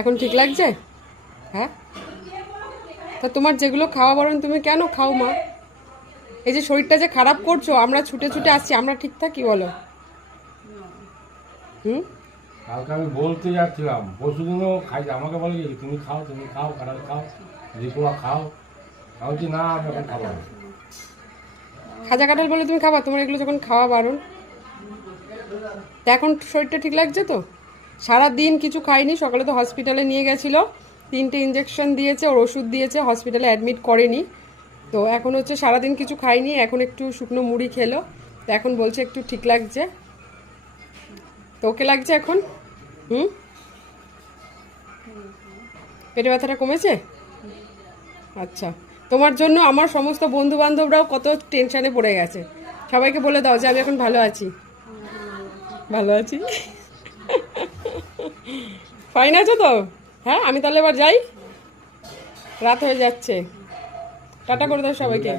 এখন ঠিক লাগছে? হ্যাঁ, তা তোমার যেগুলো খাওয়া বারণ তুমি কেন খাও মা? এই যে শরীরটা যে খারাপ করছো, আমরা ছুটে ছুটে আসছি, আমরা ঠিক থাকি বলো? হুম। কালকে আমি বলতে যাচ্ছিলাম, পশুগুলো খাই, আমাকে বলে কি তুমি খাও কাঁঠাল খাও, লিকুয়া খাও। আমি বলছি না, আমি এখন খাবো না। খাজা কাঁঠাল বলে তুমি খাবা? তোমার এগুলো যখন খাওয়া বারণ। তা এখন শরীরটা ঠিক লাগছে তো? সারা দিন কিছু খাইনি, সকালে তো হসপিটালে নিয়ে গেছিলো, 3টে ইঞ্জেকশন দিয়েছে, ওর ওষুধ দিয়েছে, হসপিটালে অ্যাডমিট করেনি। তো এখন হচ্ছে সারাদিন কিছু খাইনি, এখন একটু শুকনো মুড়ি খেলো, তো এখন বলছে একটু ঠিক লাগছে। তো ওকে লাগছে এখন? হুম। পেটে ব্যথাটা কমেছে? আচ্ছা। তোমার জন্য আমার সমস্ত বন্ধু বান্ধবরাও কত টেনশনে পড়ে গেছে। সবাইকে বলে দাও যে আমি এখন ভালো আছি। ভালো আছি। ফাইন আছো তো? হ্যাঁ, আমি তাহলে এবার যাই, রাত হয়ে যাচ্ছে। টাটা করে দাও সবাইকে।